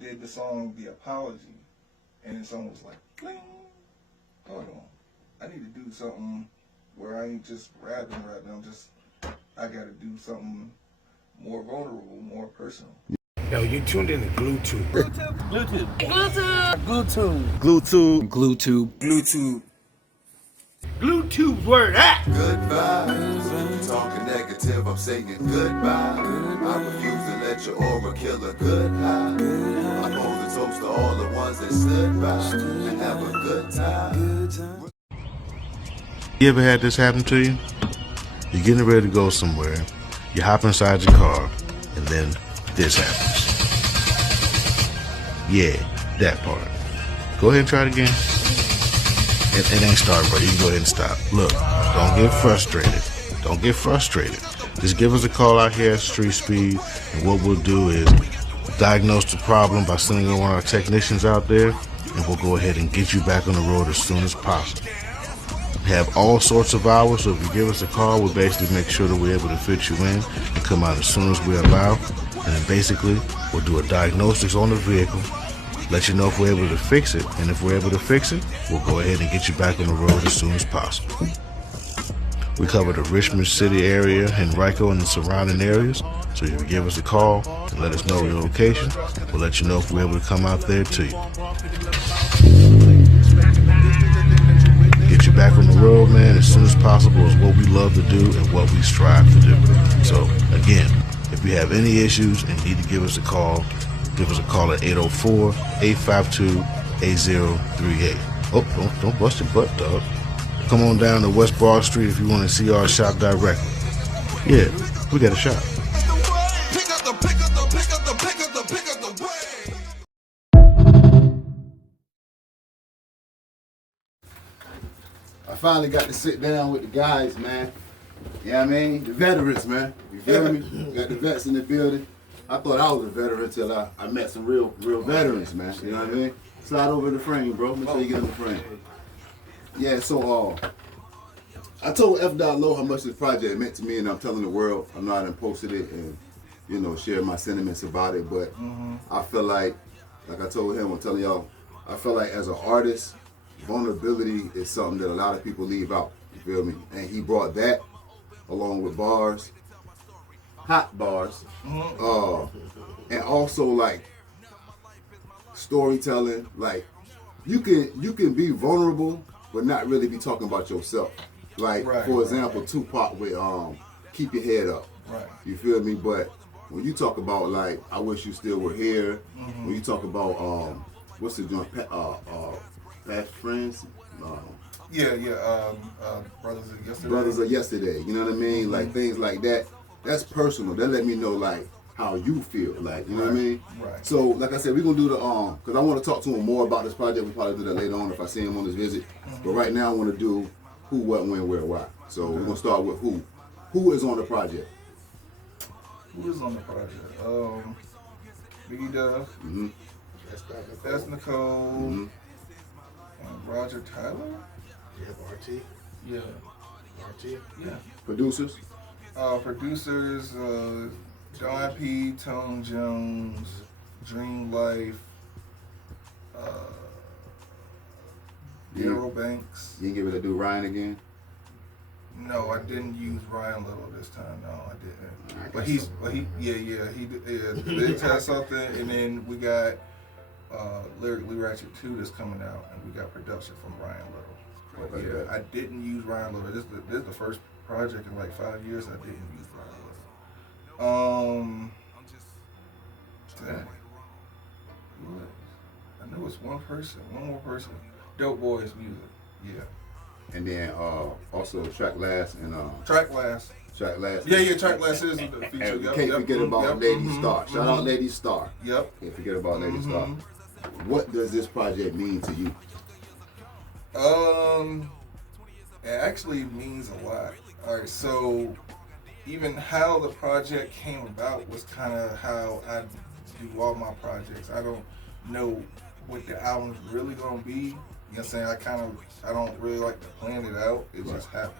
did the song The Apology, and then someone was like, bling, hold on, I need to do something where I ain't just rapping. I gotta do something more vulnerable, more personal. Yo, you tuned in to Bluetooth. Bluetooth, word at? Good vibes. When you talking negative, I'm saying goodbye. I refuse to let your aura kill a good high. I'm going to toast to all the ones that stood by and have a good time. You ever had this happen to you? You're getting ready to go somewhere, you hop inside your car, and then this happens. Yeah, that part. Go ahead and try it again. It ain't starting, bro. You can go ahead and stop. Look, don't get frustrated. Don't get frustrated. Just give us a call out here at Street Speed, and what we'll do is diagnose the problem by sending one of our technicians out there, and we'll go ahead and get you back on the road as soon as possible. We have all sorts of hours, so if you give us a call, we'll basically make sure that we're able to fit you in and come out as soon as we allow. And then basically, we'll do a diagnostics on the vehicle, let you know if we're able to fix it, and if we're able to fix it, we'll go ahead and get you back on the road as soon as possible. We cover the Richmond City area, Henrico, and the surrounding areas, so if you give us a call and let us know your location, we'll let you know if we're able to come out there to you. Get you back on the road, man, as soon as possible is what we love to do and what we strive to do. So, again, if you have any issues and need to give us a call at 804-852-8038. Oh, don't bust your butt, dog. Come on down to West Broad Street if you want to see our shop directly. Yeah, we got a shop. I finally got to sit down with the guys, man. You know what I mean? The veterans, man. You feel me? Got the vets in the building. I thought I was a veteran until I met some real veterans, man. You know what I mean? Slide over the frame, bro. Make sure you get in the frame. Yeah, so I told F. Low how much this project meant to me, and I'm telling the world. I know I done posted it and, you know, shared my sentiments about it, but I feel like I told him, I'm telling y'all, I feel like as an artist, vulnerability is something that a lot of people leave out. You feel me? And he brought that along with bars, hot bars, and also like storytelling. Like you can be vulnerable, but not really be talking about yourself. Like for example, Tupac with "Keep Your Head Up." Right. You feel me? But when you talk about like "I Wish You Still Were Here," when you talk about what's the joint? Past Friends. Brothers of Yesterday. You know what I mean? Like things like that. That's personal. That let me know like how you feel. Like you know what I mean? Right. So like I said, we're gonna do the because I want to talk to him more about this project. We'll probably do that later on if I see him on this visit. But right now I want to do who, what, when, where, why. So we're gonna start with who. Who is on the project? Who is on the project? Biggie Deaf. That's Nicole. Roger Tyler? Yeah, RT. Yeah. RT? Yeah. Producers? Producers, John P., Tone Jones, Dream Life, Daryl Banks. You didn't get ready to do Ryan again? No, I didn't use Ryan Little this time. No, I didn't. But he did test something, and then we got Lyrically Ratchet 2 that's coming out, and we got production from Ryan Little. But I didn't use Ryan Little. This is the first project in like 5 years I didn't use Ryan Little. Dang. I know it's one more person. Dope Boys Music. Yeah. And then also Track Last and Track Last. Yeah, Track Last is the feature. And can't forget about Lady Star. Shout out Lady Star. Yep. Can't forget about Lady Star. What does this project mean to you? It actually means a lot. All right, so even how the project came about was kind of how I do all my projects. I don't know what the album's really gonna be. You know what I'm saying? I don't really like to plan it out. It just happens.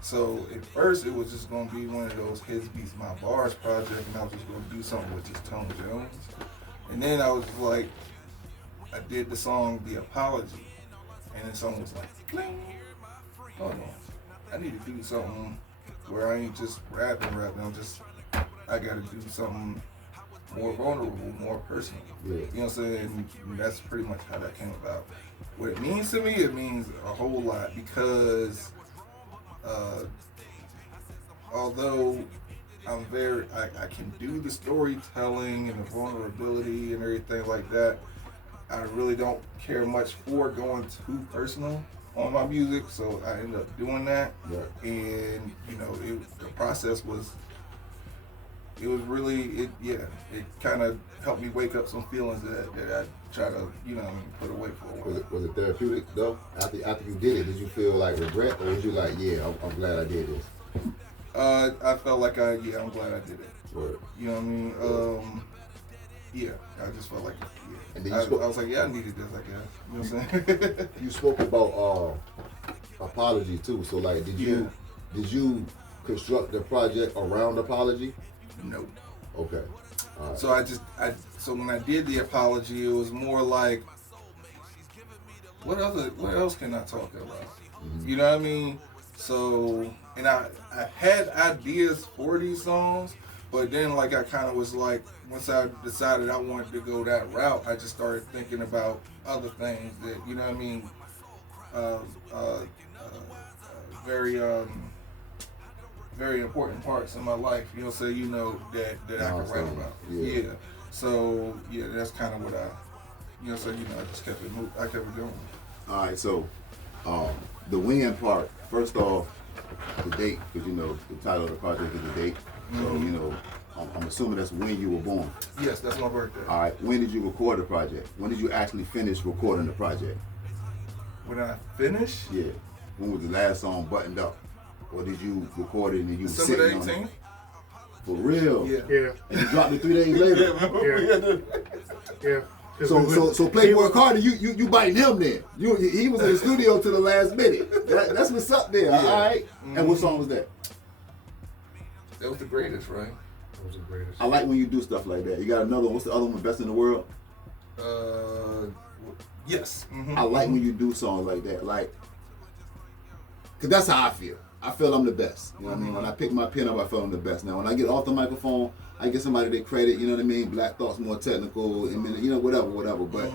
So at first it was just gonna be one of those His Beats My Bars project, and I was just gonna do something with just Tone Jones. And then I was like, I did the song The Apology, and then someone was like, "Cling." Hold on, I need to do something where I ain't just rapping. I gotta do something more vulnerable, more personal. Yeah. You know what I'm saying? And that's pretty much how that came about. What it means to me, it means a whole lot because although I can do the storytelling and the vulnerability and everything like that, I really don't care much for going too personal on my music, so I ended up doing that. Right. And the process was really it kind of helped me wake up some feelings that I try to put away for a while. Was it therapeutic though? After you did it, did you feel like regret, or was you like, yeah, I'm glad I did this? I felt like I'm glad I did it. Right. You know what I mean? Yeah, I just felt like And then I was like, yeah, I needed this, I guess. You know what I'm saying? You spoke about apology too. So like, did you construct the project around apology? No. Okay. All right. So when I did the apology, it was more like, what else can I talk about? Mm-hmm. You know what I mean? So, and I had ideas for these songs, but then like I kind of was like, once I decided I wanted to go that route, I just started thinking about other things that, you know what I mean, very important parts in my life, so that I can write about. Yeah. So that's kind of what I just kept it moving. I kept it going. All right. So, the win part. First off, the date, because the title of the project is the date. Mm-hmm. So I'm assuming that's when you were born. Yes, that's my birthday. All right. When did you record the project? When did you actually finish recording the project? When I finished? Yeah. When was the last song buttoned up? Or did you record it and you was December sitting 18th? on it? For real? Yeah. And you dropped it 3 days later? Yeah. So Playboy Carter, you biting him then. He was in the studio to the last minute. That's what's up there, all right? Mm-hmm. And what song was that? That was the greatest, right? That was the greatest. I like when you do stuff like that. You got another one. What's the other one, Best in the World? Yes. Mm-hmm. I like when you do songs like that. Like, because that's how I feel. I feel I'm the best. You know what I mean? When I pick my pen up, I feel I'm the best. Now, when I get off the microphone, I get somebody their credit. You know what I mean? Black Thought's more technical, and whatever. But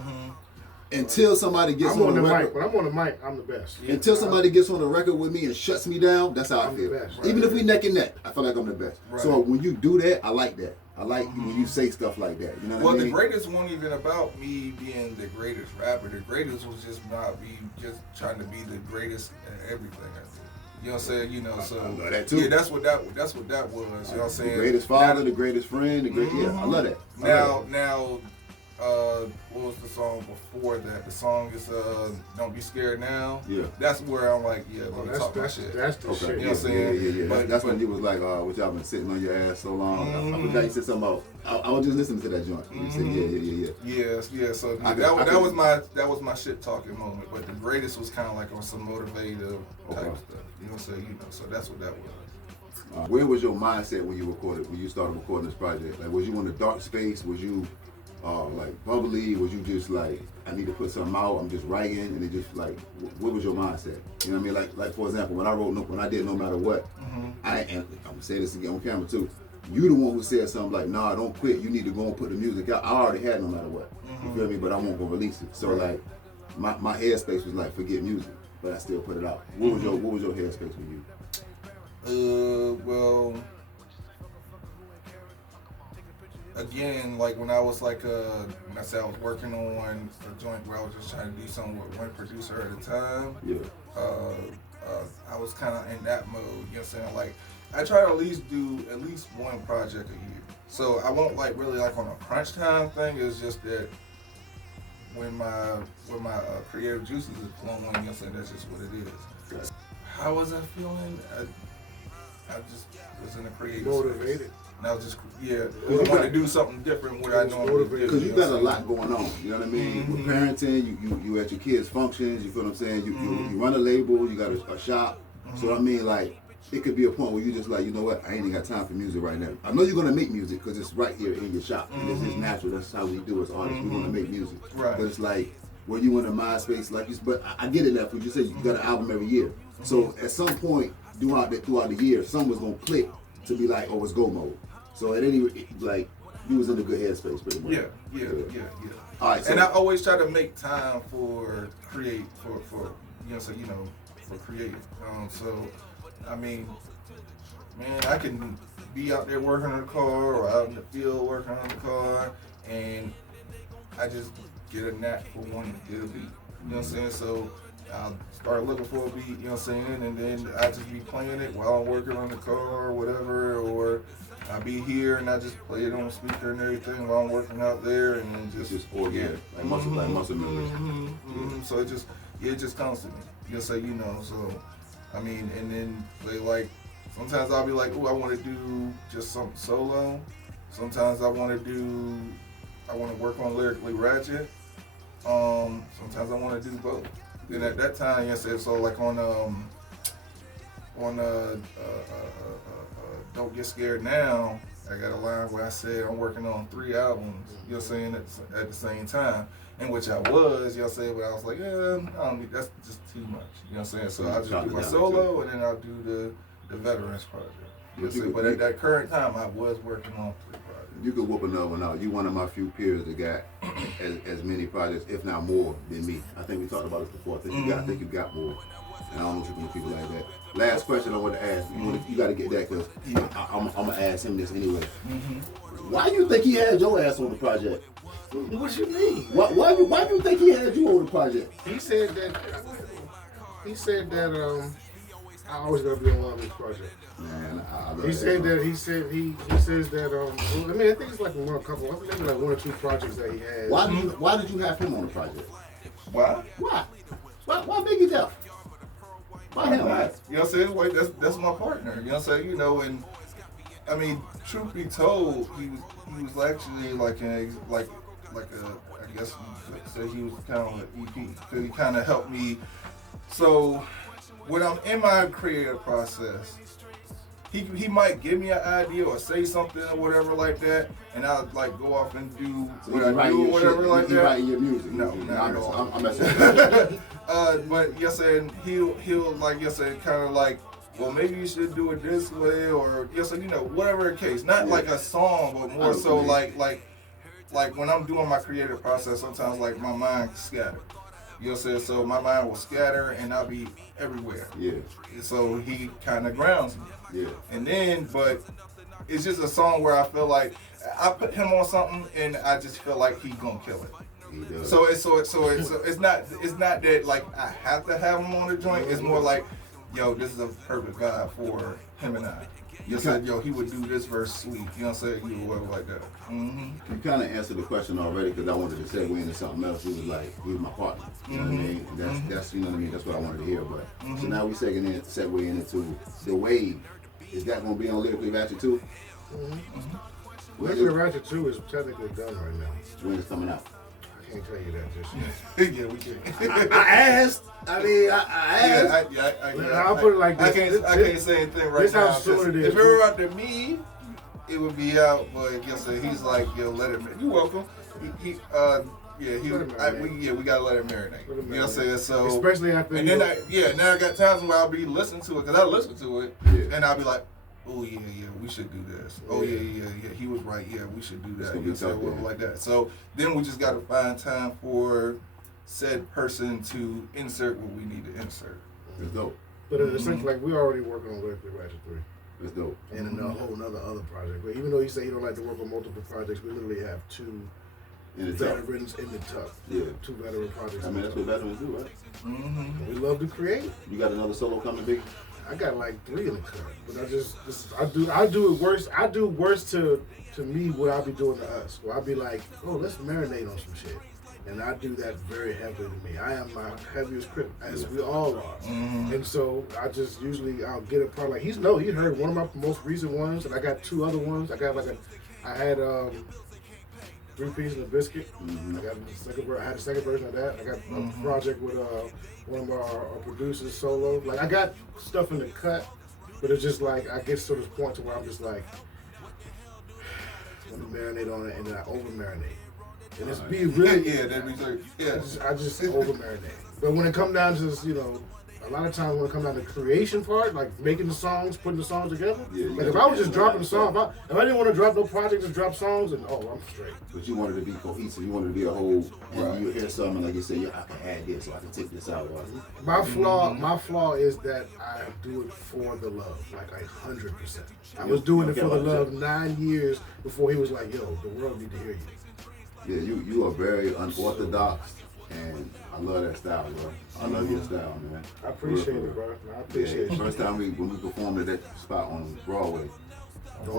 until somebody gets I'm on the record, mic. When I'm on the mic, I'm the best. until somebody gets on the record with me and shuts me down, that's how I I'm feel. the best. Even if we neck and neck, I feel like I'm the best. Right. So when you do that, I like that. I like when you say stuff like that. You know what I mean? The greatest wasn't even about me being the greatest rapper. The greatest was just not me just trying to be the greatest at everything I did. You know what I'm saying? So I love that too. Yeah, that's what that was. You know what I'm saying? The greatest father, the greatest friend, yeah, I love that. Now, what was the song before that? The song is "Don't Be Scared Now." Yeah. That's where I'm like, yeah, let me talk my shit. That's the shit. You know what I'm saying? Yeah. But, that's when you was like, what y'all been sitting on your ass so long. I forgot you said something about. I was just listening to that joint. You said, yeah. So that was my shit talking moment. But the greatest was kind of like on some motivative type of stuff. You know what I'm saying? So that's what that was. Where was your mindset when you started recording this project? Like, was you in a dark space? Was you like bubbly? Was you just like, I need to put something out, I'm just writing, and it just like, what was your mindset? You know what I mean? Like for example, when I did No Matter What, and I'm gonna say this again on camera too, you the one who said something like, nah, don't quit, you need to go and put the music out. I already had No Matter What, you feel me? But I won't go release it. So like, my headspace was like, forget music, but I still put it out. What was your headspace with you? Well, again, like when I was like, when I said I was working on a joint where I was just trying to do something with one producer at a time. Yeah. I was kind of in that mode. You know what I'm saying? Like, I try to at least do at least one project a year. So I won't like really like on a crunch time thing. It's just that when my creative juices is flowing, you know what I'm saying? That's just what it is. How was I feeling? I just was in a creative Motivated. space. And I was just, I wanted to do something different where I normally do. Because you got a lot going on, you know what I mean? With parenting, you at your kids' functions, you feel what I'm saying? You run a label, you got a shop. So I mean, like, it could be a point where you just like, you know what, I ain't even got time for music right now. I know you're gonna make music because it's right here in your shop. And it's just natural. That's how we do as artists. We're gonna make music. Right. But it's like when you in a MySpace, like you, but I get it now. Because you said you got an album every year. So at some point throughout the year, something was gonna click to be like, oh, it's go mode. So at any like you was in a good headspace pretty much. Yeah. All right. So, And I always try to make time for create for for creating. So I mean, man, I can be out there working on the car or out in the field working on the car, and I just get a knack for wanting to get a beat. You know what I'm saying? So I'll start looking for a beat, you know what I'm saying? And then I just be playing it while I'm working on the car or whatever, or I'll be here and I just play it on speaker and everything while I'm working out there, and then just organic, like muscle memory. So it just comes to me. Just so you know, so I mean, and then they like, sometimes I'll be like, oh, I want to do just something solo. Sometimes I want to work on lyrically ratchet. Sometimes I want to do both. Then at that time, yes, so like on Don't Get Scared Now, I got a line where I said I'm working on 3 albums, you know what I'm saying, at the same time. In which I was, you know what I'm saying, but I was like, I don't need, that's just too much, you know what I'm saying? So I'll just do my solo and then I'll do the Veterans project. You know what I'm saying? But at that current time, I was working on 3 projects. You could whoop another one out. You one of my few peers that got as many projects, if not more, than me. I think we talked about this before. I think you got more. And I don't know what people like that. Last question I want to ask. You got to get that because I'm going to ask him this anyway. Why do you think he had your ass on the project? What you mean? Why do you think he had you on the project? He said that I always gotta be on one of his projects. Man, he says that I mean, I think it's like maybe like 1 or 2 projects that he has. Why did you have him on the project? Why Biggie Deaf? Why him? You know what I'm saying? Wait, that's my partner. You know what I'm saying? You know, and I mean, truth be told, he was actually like I guess you could say he was kind of an EP. Because he kind of helped me. So when I'm in my creative process, he might give me an idea or say something or whatever like that, and I'll like go off and do what I do or whatever like that. He writing your music? No, not at all. I'm messing with you. But yes, and he'll like yes, and kind of like, well, maybe you should do it this way, or yes, and whatever the case. Not like a song, but more so like when I'm doing my creative process, sometimes like my mind scatters. You know what I'm saying? So my mind will scatter and I'll be everywhere. Yeah. So he kind of grounds me. Yeah. And then, but it's just a song where I feel like I put him on something and I just feel like he's gonna kill it. He does. So it's not that like I have to have him on the joint. It's more like, yo, this is a perfect vibe for him and I. You said, yo, he would do this verse sweet. You know what I'm saying? You whatever like that. You kind of answered the question already because I wanted to segue into something else. He was like, he was my partner. You know what I mean? And that's you know what I mean. That's what I wanted to hear. But so now we segue into the wave. Is that going to be on Lyrically Ratchet 2? Lyrically Ratchet 2 is technically done right now. When is it coming out? I can't tell you that just yet. Yeah, we can. I asked. I asked. I'll put it like this. I can't say anything right now. How soon it is. If it were up to me, it would be out. But he's like, yo, let it. You're welcome. We gotta let it marinate. You know what I'm saying? So especially after. And then now I got times where I'll be listening to it because I listen to it, and I'll be like, oh yeah, we should do this. Oh yeah, he was right. Yeah, we should do that. Like that. So then we just gotta find time for said person to insert what we need to insert. That's dope. But essentially, like we're already working on Lyrically Ratchet 3. That's dope. And a whole other project. But even though you say you don't like to work on multiple projects, we literally have 2 veterans in the tuck. Yeah. 2 veteran projects. I mean, that's what veterans do, right? We love to create. You got another solo coming, Big? I got like 3 in the cut, but I do it worse. I do worse to me what I'll be doing to us. Where I'll be like, oh, let's marinate on some shit, and I do that very heavily to me. I am my heaviest critic, as we all are, and so I just usually I'll get a part like he heard one of my most recent ones, and I got 2 other ones. I had 3 Pieces of Biscuit. I had the second version of that. I got a project with one of our producers solo. Like I got stuff in the cut, But it's just like, I get to this point to where I'm just like, I'm gonna marinate on it and then I over marinate. And it's be really, I just over marinate. But when it comes down to this, you know, a lot of times when it comes down to the creation part, like making the songs, putting the songs together, like if I was just dropping the song, if I didn't want to drop no project, just drop songs, and I'm straight. But you wanted to be cohesive, you wanted to be a whole, and you hear something like you say, I can add this, so I can take this out. My flaw is that I do it for the love, like 100%. I was doing it for the love 9 years before he was like, yo, the world need to hear you. Yeah, you are very unorthodox. And I love that style, bro. I love your style, man. I appreciate it, bro. I appreciate it. First time when we performed at that spot on Broadway. You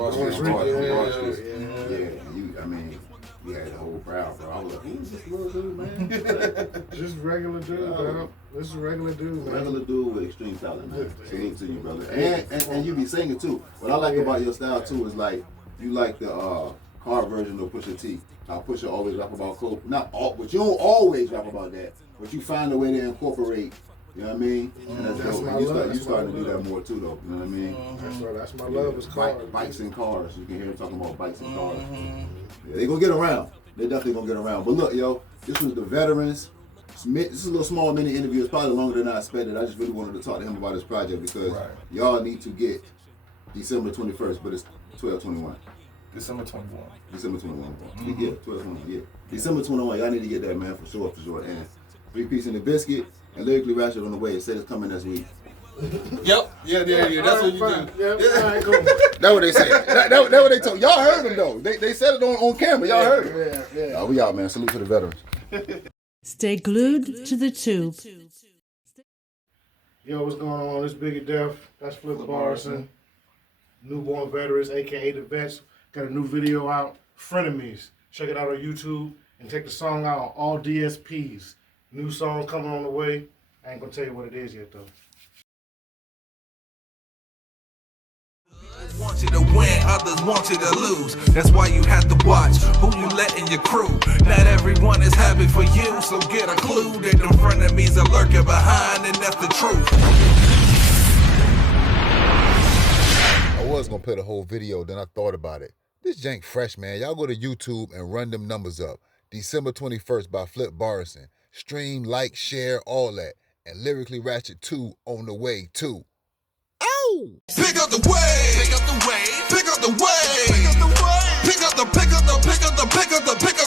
had the whole crowd, bro. I was like, who's this little dude, man? Just regular dude, bro. This is regular dude, man. Regular dude with extreme talent, man. Salute to you, brother. And you be singing, too. What I like about your style, too, is like, you like the car version of Pusha T. How Pusha always rap about coke. Not all, but you don't always rap about that. But you find a way to incorporate, you know what I mean? And that's dope. And you starting to do that more too, though. You know what I mean? That's my love. Is cars. Bikes and cars. You can hear him talking about bikes and cars. Yeah, they gonna get around. They definitely gonna get around. But look, yo, this was the Veterans. This is a little small mini interview. It's probably longer than I expected. I just really wanted to talk to him about his project because y'all need to get December 21st, but it's 12/21. December 21. December 21. Yeah, 12/21. Yeah. December 21. Y'all need to get that, man, for sure, for sure. And 3 Piece in the Biscuit and Lyrically Ratchet on the way. It said it's coming next week. Yep. Yeah. That's what you do. Yep. All right, cool. That's what they say. That's what they told. Y'all heard them, though. They said it on camera. Y'all heard it. Yeah. We out, man. Salute to the veterans. Stay glued to the tube. Yo, what's going on? This Biggie Deaf. That's Flip Barrinson. Newborn Veterans, a.k.a. the Vets. Got a new video out, Frenemies. Check it out on YouTube and check the song out on all DSPs. New song coming on the way. I ain't gonna tell you what it is yet though. Want you to win, others want you to lose. That's why you have to watch who you let in your crew. Not everyone is happy for you, so get a clue that the frenemies are lurking behind, and that's the truth. I was gonna play the whole video, then I thought about it. This jank fresh, man. Y'all go to YouTube and run them numbers up. December 21st by Flip Barrinson. Stream, like, share, all that. And Lyrically Ratchet 2 on the way, too. Ow! Pick up the way, pick up the way, pick up the way, pick up the way, pick up the